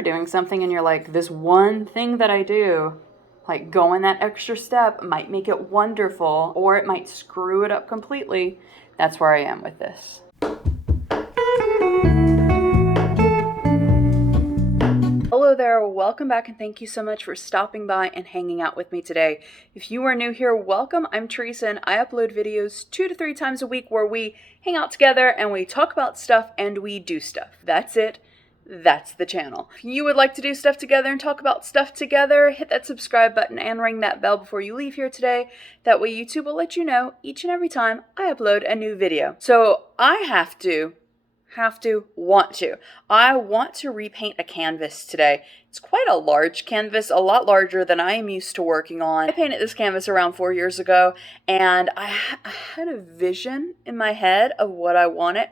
ever doing something and you're like, this one thing that I do, like going that extra step might make it wonderful, or it might screw it up completely. That's where I am with this. Hello there, welcome back, and thank you so much for stopping by and hanging out with me today. If you are new here, welcome. I'm Teresa, and I upload videos 2 to 3 times a week where we hang out together and we talk about stuff and we do stuff. That's it. That's the channel. If you would like to do stuff together and talk about stuff together, hit that subscribe button and ring that bell before you leave here today. That way YouTube will let you know each and every time I upload a new video. So I want to repaint a canvas today. It's quite a large canvas, a lot larger than I am used to working on. I painted this canvas around 4 years ago, and I had a vision in my head of what I wanted,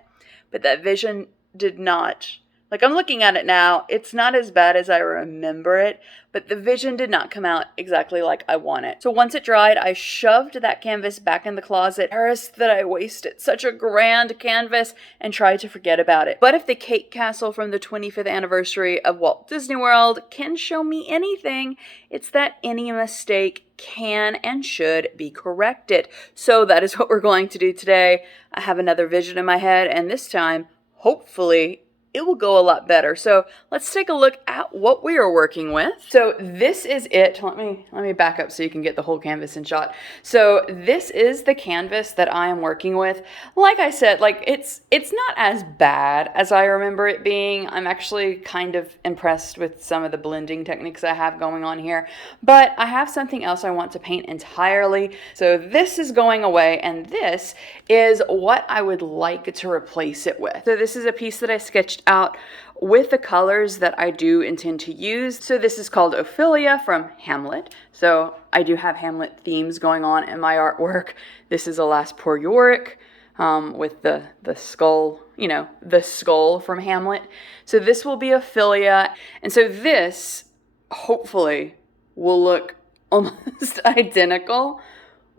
but that vision did not, like, I'm looking at it now, it's not as bad as I remember it, but the vision did not come out exactly like I want it. So once it dried, I shoved that canvas back in the closet, embarrassed that I wasted such a grand canvas, and tried to forget about it. But if the cake castle from the 25th anniversary of Walt Disney World can show me anything, it's that any mistake can and should be corrected. So that is what we're going to do today. I have another vision in my head, and this time, hopefully, it will go a lot better. So let's take a look at what we are working with. So this is it. Let me back up so you can get the whole canvas in shot. So this is the canvas that I am working with. Like I said, like it's not as bad as I remember it being. I'm actually kind of impressed with some of the blending techniques I have going on here, but I have something else I want to paint entirely. So this is going away, and this is what I would like to replace it with. So this is a piece that I sketched out with the colors that I do intend to use. So this is called Ophelia from Hamlet. So I do have Hamlet themes going on in my artwork. This is Alas Poor Yorick with the skull, you know, the skull from Hamlet. So this will be Ophelia. And so this, hopefully, will look almost identical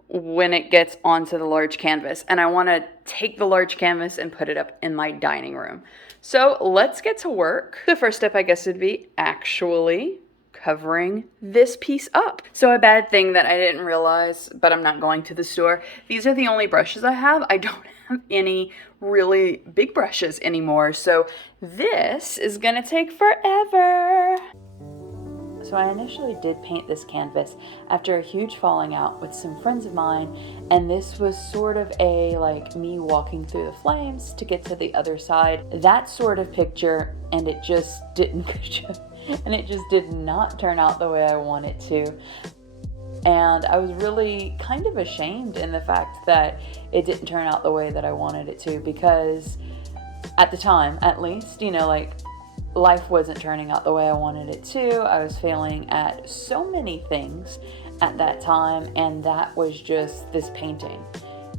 when it gets onto the large canvas. And I want to take the large canvas and put it up in my dining room. So let's get to work. The first step, I guess, would be actually covering this piece up. So a bad thing that I didn't realize, but I'm not going to the store, these are the only brushes I have. I don't have any really big brushes anymore. So this is gonna take forever. So I initially did paint this canvas after a huge falling out with some friends of mine, and this was sort of a like me walking through the flames to get to the other side, that sort of picture, and it just didn't did not turn out the way I wanted to. And I was really kind of ashamed in the fact that it didn't turn out the way that I wanted it to, because at the time, at least, you know, like, life wasn't turning out the way I wanted it to. I was failing at so many things at that time, and that was just, this painting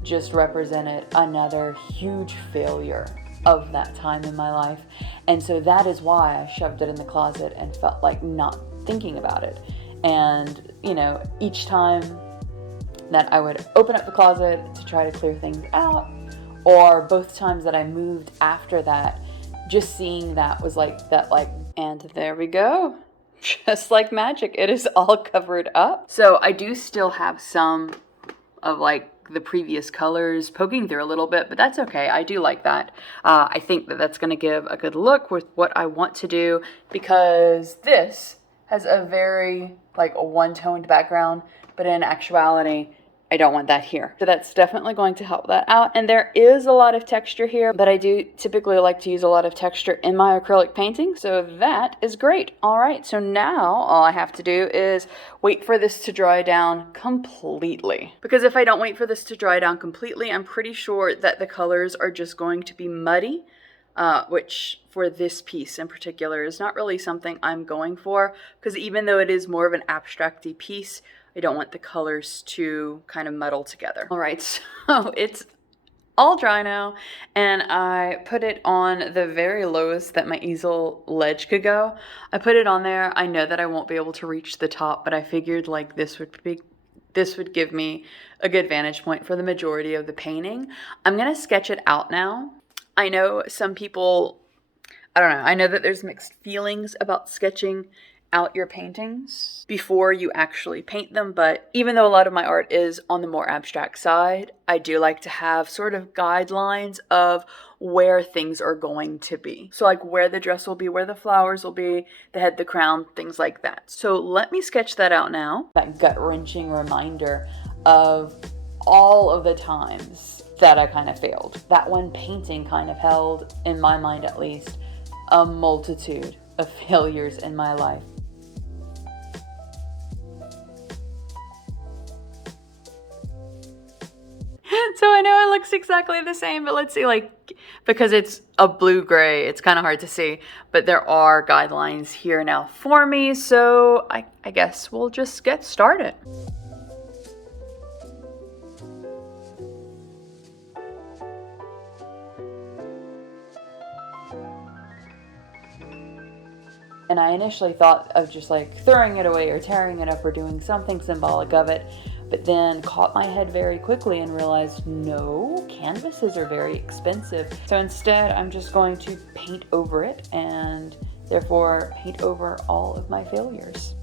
just represented another huge failure of that time in my life. And so that is why I shoved it in the closet and felt like not thinking about it. And, you know, each time that I would open up the closet to try to clear things out, or both times that I moved after that, just seeing that was like that, like, and there we go. Just like magic, it is all covered up. So I do still have some of like the previous colors poking through a little bit, but that's okay. I do like that. I think that that's going to give a good look with what I want to do, because this has a very like a one-toned background, but in actuality, I don't want that here. So that's definitely going to help that out. And there is a lot of texture here, but I do typically like to use a lot of texture in my acrylic painting. So that is great. All right, so now all I have to do is wait for this to dry down completely. Because if I don't wait for this to dry down completely, I'm pretty sure that the colors are just going to be muddy, which for this piece in particular is not really something I'm going for, because even though it is more of an abstract-y piece, I don't want the colors to kind of muddle together. All right, so it's all dry now, and I put it on the very lowest that my easel ledge could go. I put it on there. I know that I won't be able to reach the top, but I figured like this would give me a good vantage point for the majority of the painting. I'm gonna sketch it out now. I know some people I don't know. I know that there's mixed feelings about sketching out your paintings before you actually paint them, but even though a lot of my art is on the more abstract side, I do like to have sort of guidelines of where things are going to be. So like where the dress will be, where the flowers will be, the head, the crown, things like that. So let me sketch that out now. That gut-wrenching reminder of all of the times that I kind of failed. That one painting kind of held, in my mind at least, a multitude of failures in my life. So I know it looks exactly the same, but let's see, like, because it's a blue-gray, it's kind of hard to see, but there are guidelines here now for me, so I guess we'll just get started. And I initially thought of just like throwing it away or tearing it up or doing something symbolic of it, but then caught my head very quickly and realized no, canvases are very expensive. So instead, I'm just going to paint over it and therefore paint over all of my failures.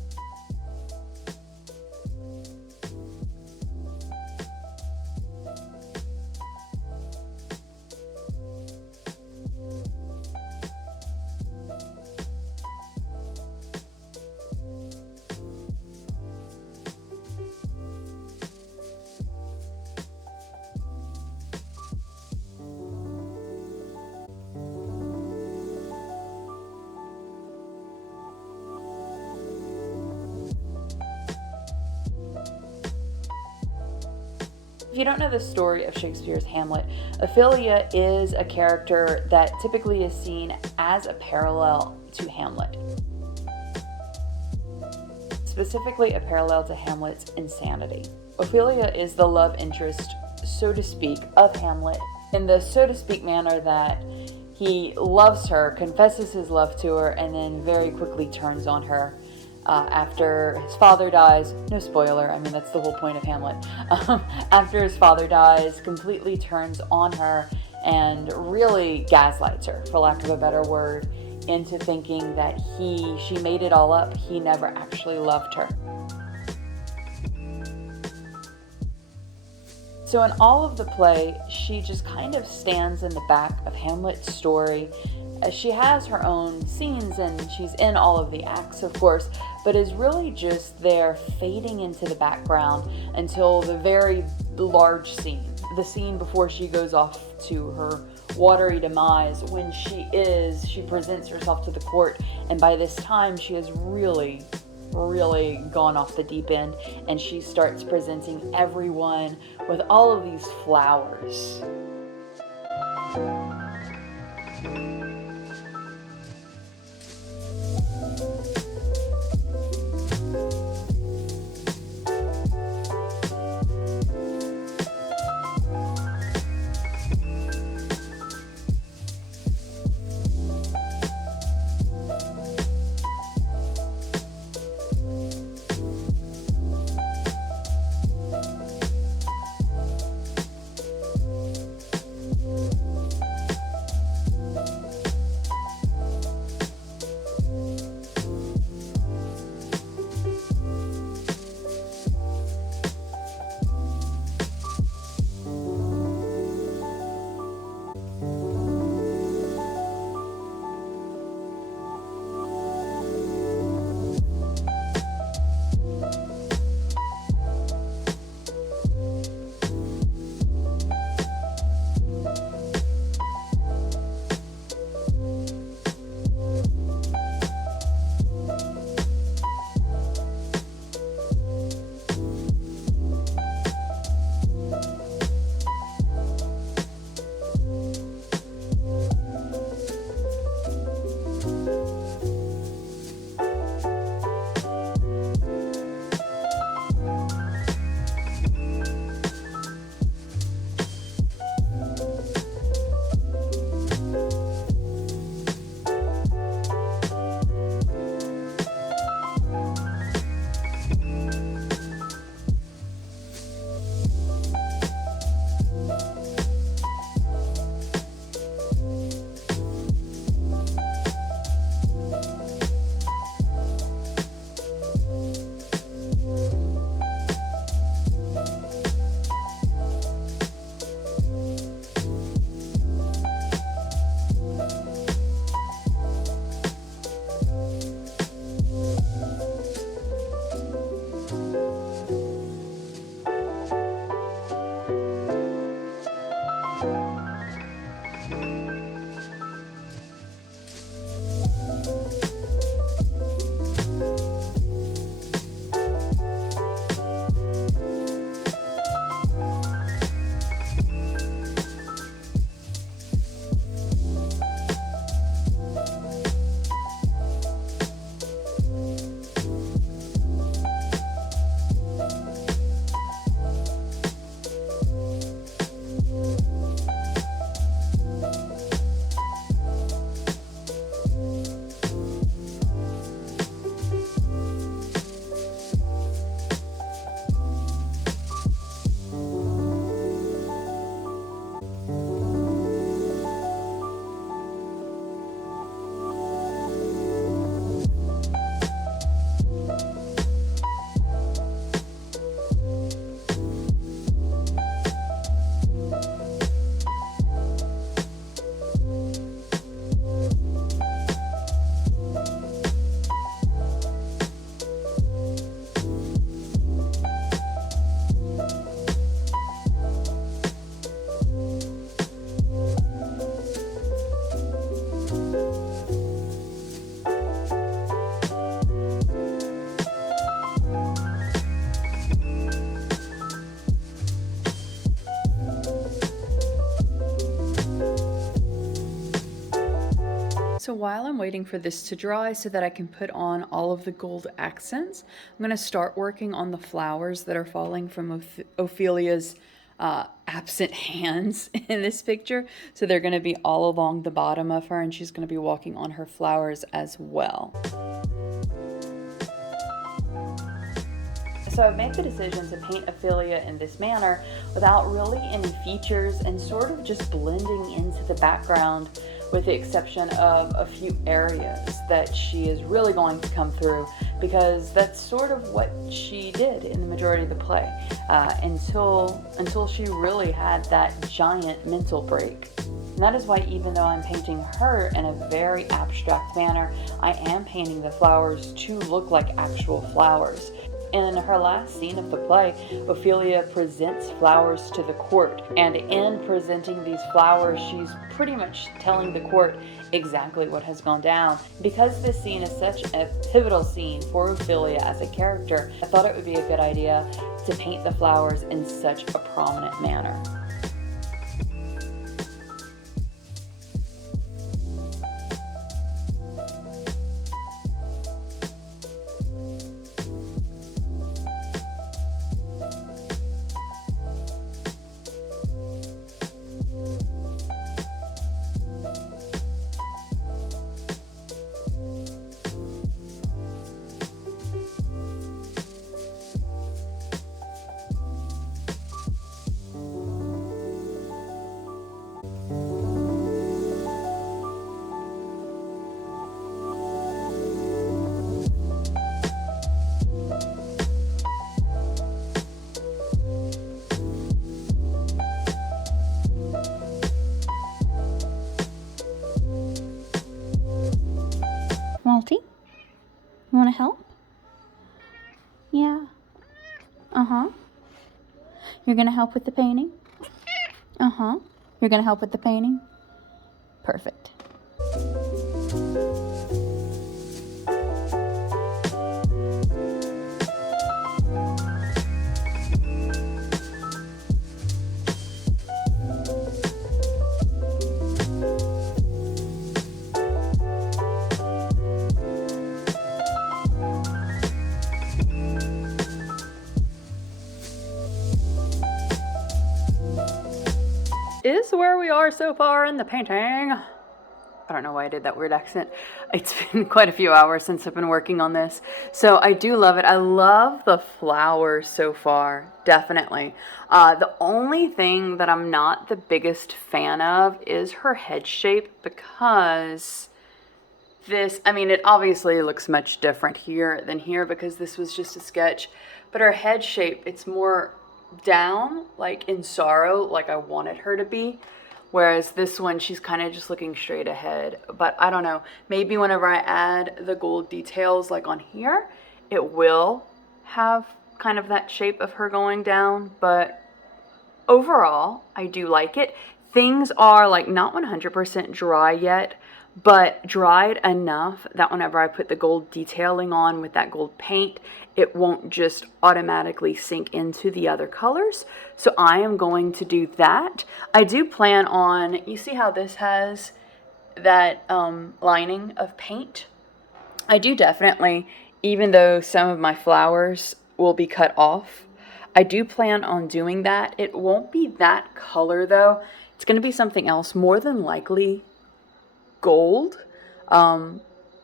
If you don't know the story of Shakespeare's Hamlet, Ophelia is a character that typically is seen as a parallel to Hamlet. Specifically a parallel to Hamlet's insanity. Ophelia is the love interest, so to speak, of Hamlet in the so to speak manner that he loves her, confesses his love to her, and then very quickly turns on her. After his father dies, no spoiler, I mean that's the whole point of Hamlet. After his father dies, completely turns on her and really gaslights her, for lack of a better word, into thinking that she made it all up, he never actually loved her. So in all of the play, she just kind of stands in the back of Hamlet's story. She has her own scenes and she's in all of the acts, of course, but is really just there fading into the background until the very large scene, the scene before she goes off to her watery demise, when she presents herself to the court, and by this time she has really gone off the deep end, and she starts presenting everyone with all of these flowers. So while I'm waiting for this to dry so that I can put on all of the gold accents, I'm going to start working on the flowers that are falling from Ophelia's absent hands in this picture. So they're going to be all along the bottom of her, and she's going to be walking on her flowers as well. So I've made the decision to paint Ophelia in this manner without really any features and sort of just blending into the background, with the exception of a few areas that she is really going to come through, because that's sort of what she did in the majority of the play until she really had that giant mental break. And that is why, even though I'm painting her in a very abstract manner, I am painting the flowers to look like actual flowers. In her last scene of the play, Ophelia presents flowers to the court, and in presenting these flowers, she's pretty much telling the court exactly what has gone down. Because this scene is such a pivotal scene for Ophelia as a character, I thought it would be a good idea to paint the flowers in such a prominent manner. Malty, you want to help? Yeah. Uh-huh. You're going to help with the painting? Uh-huh. You're going to help with the painting? Perfect. Is where we are so far in the painting. I don't know why I did that weird accent. It's been quite a few hours since I've been working on this. So I do love it. I love the flowers so far, definitely. The only thing that I'm not the biggest fan of is her head shape, because this, I mean, it obviously looks much different here than here because this was just a sketch. But her head shape, it's more down, like in sorrow, like I wanted her to be. Whereas this one, she's kind of just looking straight ahead. But I don't know, maybe whenever I add the gold details like on here, it will have kind of that shape of her going down. But overall, I do like it. Things are like not 100% dry yet, but dried enough that whenever I put the gold detailing on with that gold paint, it won't just automatically sink into the other colors. So I am going to do that. I do plan on, you see how this has that lining of paint? I do definitely, even though some of my flowers will be cut off, I do plan on doing that. It won't be that color though. It's going to be something else, more than likely gold. I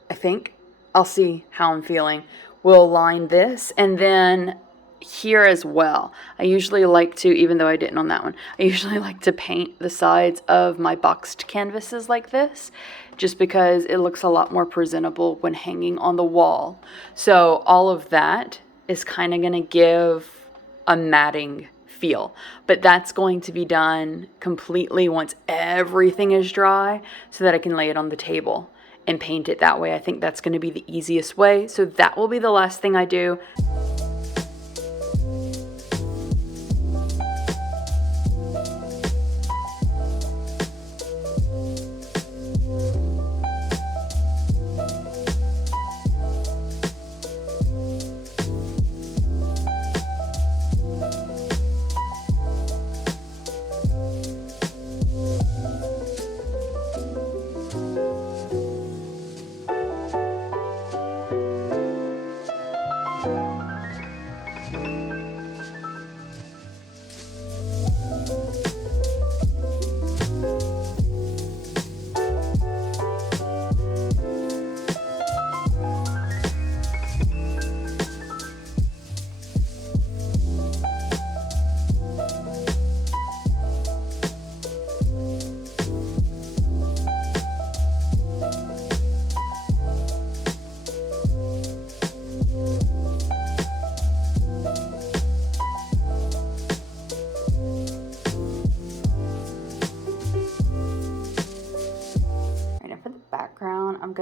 think. I'll see how I'm feeling. We'll line this, and then here as well. I usually like to, even though I didn't on that one, I usually like to paint the sides of my boxed canvases like this, just because it looks a lot more presentable when hanging on the wall. So all of that is kind of going to give a matting feel, but that's going to be done completely once everything is dry so that I can lay it on the table and paint it that way. I think that's going to be the easiest way. So that will be the last thing I do.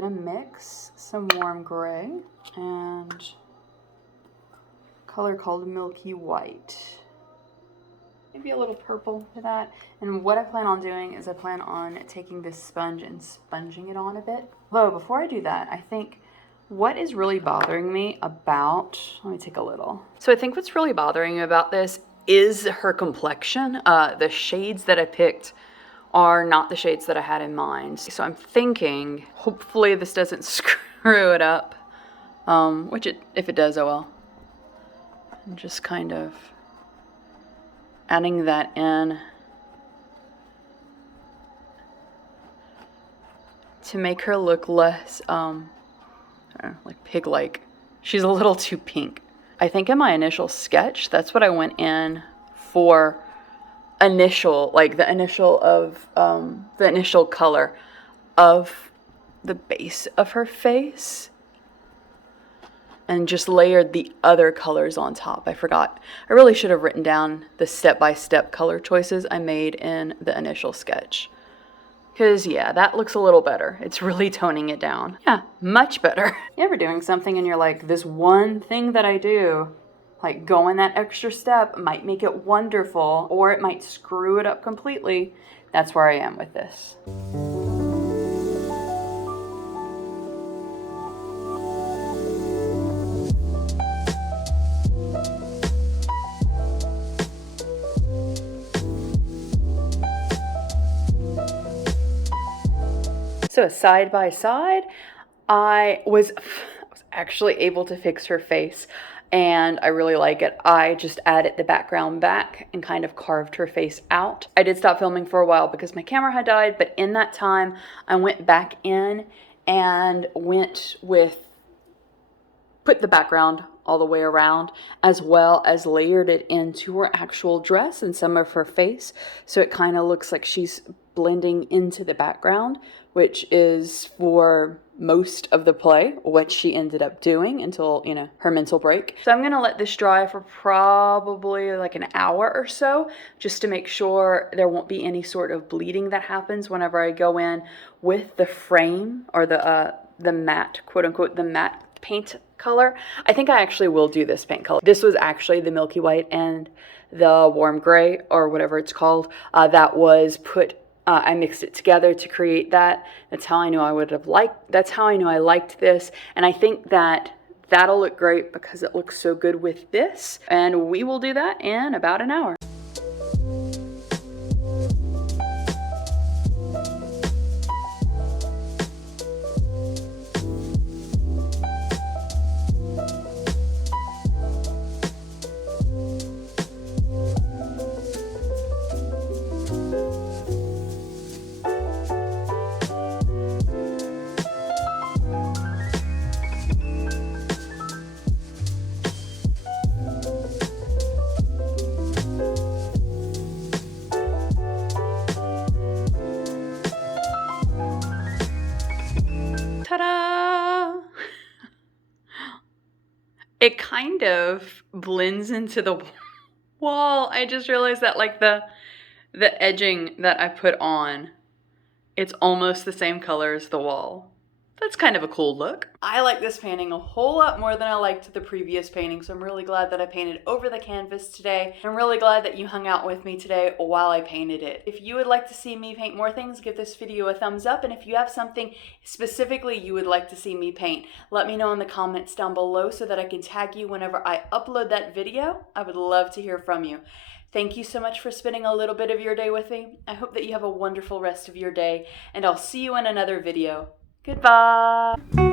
gonna mix some warm gray and color called Milky White. Maybe a little purple to that. And what I plan on doing is I plan on taking this sponge and sponging it on a bit. Although before I do that, I think what is really bothering me about, let me take a little. So I think what's really bothering me about this is her complexion. The shades that I picked are not the shades that I had in mind. So I'm thinking, hopefully this doesn't screw it up. If it does, oh well. I'm just kind of adding that in to make her look less, like pig-like. She's a little too pink. I think in my initial sketch, that's what I went in for initial, like the initial color of the base of her face. And just layered the other colors on top. I forgot. I really should have written down the step-by-step color choices I made in the initial sketch. Because, yeah, that looks a little better. It's really toning it down. Yeah, much better. You ever doing something and you're like, this one thing that I do, like going that extra step, might make it wonderful, or it might screw it up completely. That's where I am with this. So side by side, I was actually able to fix her face, and I really like it. I just added the background back and kind of carved her face out. I did stop filming for a while because my camera had died, but in that time, I went back in and put the background all the way around, as well as layered it into her actual dress and some of her face, so it kind of looks like she's blending into the background, which is for most of the play what she ended up doing until, you know, her mental break. So I'm gonna let this dry for probably like an hour or so, just to make sure there won't be any sort of bleeding that happens whenever I go in with the frame or the matte, quote unquote, the matte paint color. I think I actually will do this paint color. This was actually the Milky White and the warm gray, or whatever it's called, that was put, I mixed it together to create that. That's how I knew that's how I knew I liked this. And I think that that'll look great because it looks so good with this. And we will do that in about an hour. Ta-da! It kind of blends into the wall. I just realized that, like, the edging that I put on, it's almost the same color as the wall. That's kind of a cool look. I like this painting a whole lot more than I liked the previous painting, so I'm really glad that I painted over the canvas today. I'm really glad that you hung out with me today while I painted it. If you would like to see me paint more things, give this video a thumbs up, and if you have something specifically you would like to see me paint, let me know in the comments down below so that I can tag you whenever I upload that video. I would love to hear from you. Thank you so much for spending a little bit of your day with me. I hope that you have a wonderful rest of your day, and I'll see you in another video. Goodbye.